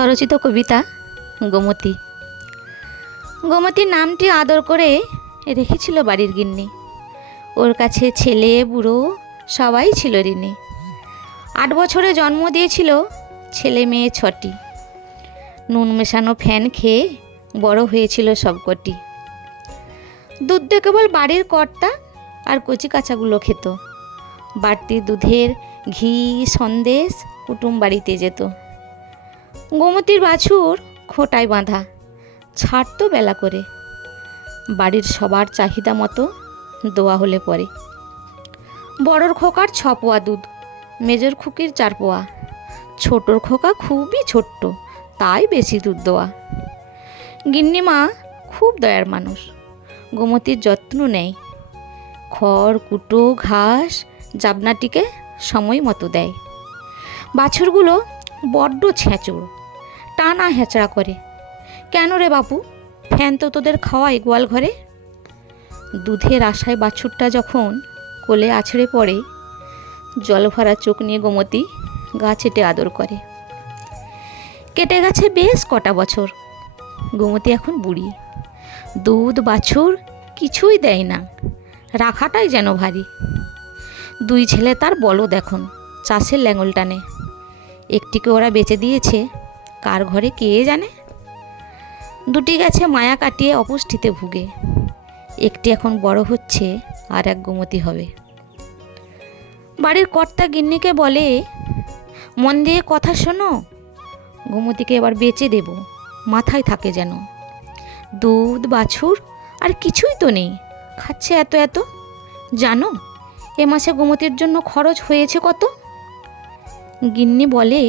স্বরচিত কবিতা গোমতী। গোমতীর নামটি আদর করে রেখেছিল বাড়ির গিন্নি। ওর কাছে ছেলে বুড়ো সবাই ছিল ঋণী। 8 বছরে জন্ম দিয়েছিল ছেলে মেয়ে 6টি। নুন মেশানো ফ্যান খেয়ে বড় হয়েছিল সবকটি। দুধ দিয়ে কেবল বাড়ির কর্তা আর কচি কাঁচাগুলো খেত। বাড়তি দুধের ঘি সন্দেশ কুটুম বাড়িতে যেত। গোমতীর বাছুর খোঁটায় বাঁধা, ছাড়তো বেলা করে। বাড়ির সবার চাহিদা মতো দোয়া হলে পরে। বড়র খোকার 6 পোয়া দুধ, মেজর খুকির 4 পোয়া, ছোটর খোকা খুবই ছোট্ট, তাই বেশি দুধ দেওয়া। গিন্নিমা খুব দয়ার মানুষ, গোমতীর যত্ন নেয়। খড় কুটো ঘাস জাবনাটিকে সময় মতো দেয়। বাছুরগুলো বড্ড ছেঁচড়, টানা হেঁচড়া করে। কেন রে বাপু, ফ্যান তো তোদের খাওয়াই গোয়াল ঘরে। দুধের আশায় বাছুরটা যখন কোলে আছড়ে পড়ে, জল ভরা চোখ নিয়ে গোমতী গা চেটে আদর করে। কেটে গেছে বেশ কটা বছর, গোমতী এখন বুড়ি। দুধ বাছুর কিছুই দেয় না, রাখাটাই যেন ভারী। 2 ছেলে তার বলদ এখন চাষের ল্যাঙল টানে। একটিকে ওরা বেচে দিয়েছে, কার ঘরে কে জানে। 2টি গেছে মায়া কাটিয়ে অপুষ্টিতে ভুগে। একটি এখন বড় হচ্ছে, আর এক গোমতী হবে। বাড়ির কর্তা গিন্নিকে বলে, মন দিয়ে কথা শোনো, গোমতীকে এবার বেচে দেব, মাথায় থাকে যেন। দুধ বাছুর আর কিছুই তো নেই, খাচ্ছে এত এত। জানো এ মাসে গোমতীর জন্য খরচ হয়েছে কত? গিন্নি বলে,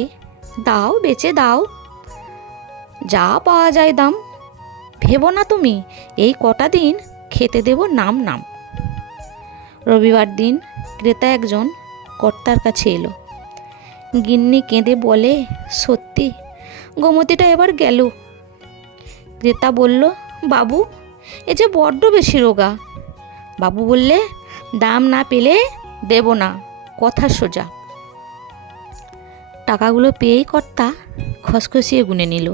দাও বেচে দাও, যা পাওয়া যায় দাম। ভেবো না তুমি, এই কটা দিন খেতে দেব নাম নাম। রবিবার দিন ক্রেতা একজন কর্তার কাছে এলো। গিন্নি কেঁদে বলে, সত্যি গোমতীটা এবার গেল। ক্রেতা বলল, বাবু এ যে বড্ড বেশি রোগা। বাবু বললে, দাম না পেলে দেব না, কথা সোজা। টাকাগুলো পেয়েই কর্তা খসখসিয়ে গুনে নিল।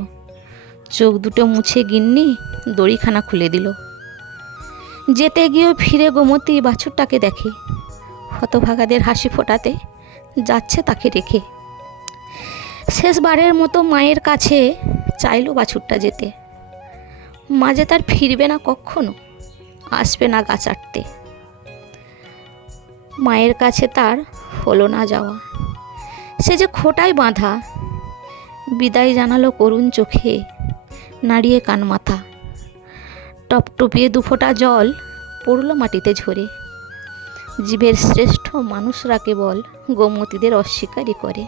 চোখ দুটো মুছে গিন্নি দড়িখানা খুলে দিল। যেতে গিয়েও ফিরে গোমতী বাছুরটাকে দেখে। হতভাগাদের হাসি ফোটাতে যাচ্ছে তাকে রেখে। শেষবারের মতো মায়ের কাছে চাইলো বাছুরটা যেতে। মা যে তার ফিরবে না কখনো, আসবে না গা চাটতে। মায়ের কাছে তার হলো না যাওয়া, সে যে খোঁটায় বাঁধা। বিদায় জানালো করুণ চোখে, নাড়িয়ে কান মাথা। টপটপিয়ে 2 ফোঁটা জল পড়ল মাটিতে ঝরে। জীবের শ্রেষ্ঠ মানুষরা কেবল গোমতীদের অস্বীকারই করে।